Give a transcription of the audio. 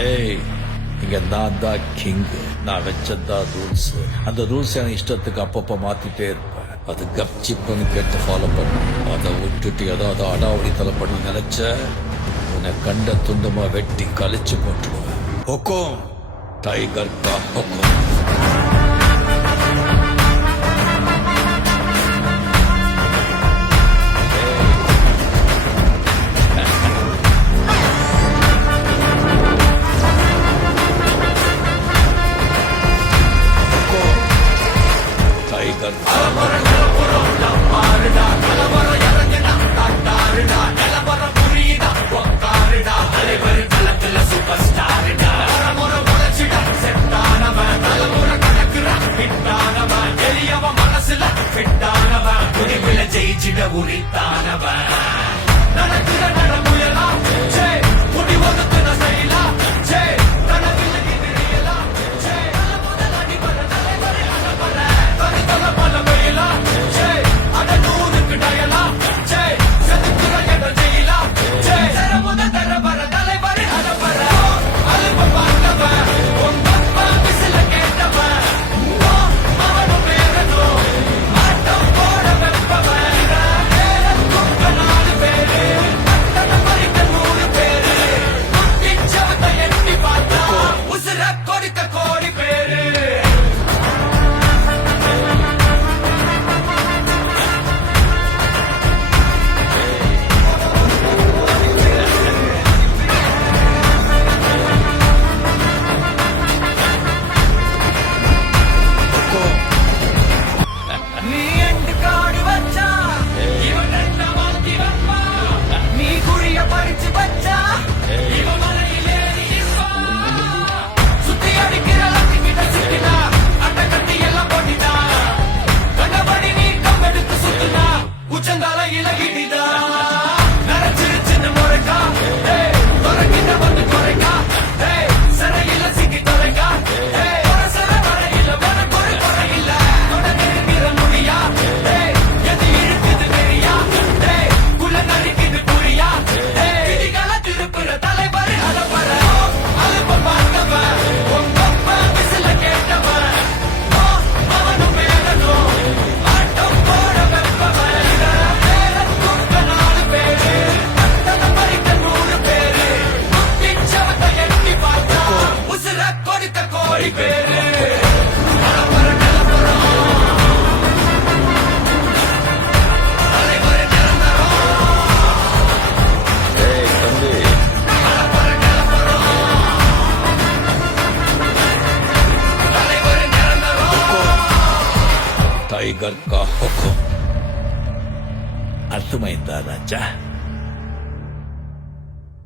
ஏய், இங்க நான் தான் கிங். நான் வச்சதான் ரூல்ஸ். அந்த ரூல்ஸ் என் இஷ்டத்துக்கு அப்பப்ப மாத்திட்டே இருப்பேன். அது கப்சிப்புன்னு கேட்டு ஃபாலோ பண்ணும். அதை விட்டுட்டு ஏதாவது அடாவடித்தலை பண்ண நினைச்ச உன்னை கண்ட துண்டமா வெட்டி கழிச்சு போட்டுருவேன். ஹொக்கும் டைகர் கா ஹொக்கும். ஜெயிச்சிட உரித்தானவன் நடக்கிற நடமுயலா ஜே முடி ஒதுக்குன செயலா ஜே கனவில் எதிரியலா ஜே நல்ல முதல் அடிபட தலைவரை அடபட தனித்தல பல வெயிலா ஜே அட நூறுக்கு டயலா ஜே செதுக்குற என்ற ஜெயிலா ஜே தர முதல் தரவர தலைவரை அடபட அலுப்ப பார்த்தவன் உங்க அப்பா விசில கேட்டவன் அவனும் பேரனோ ஆட்டம் போட வெப்பவன் टाइगर का हुक्म अर्थमैंदा राजा.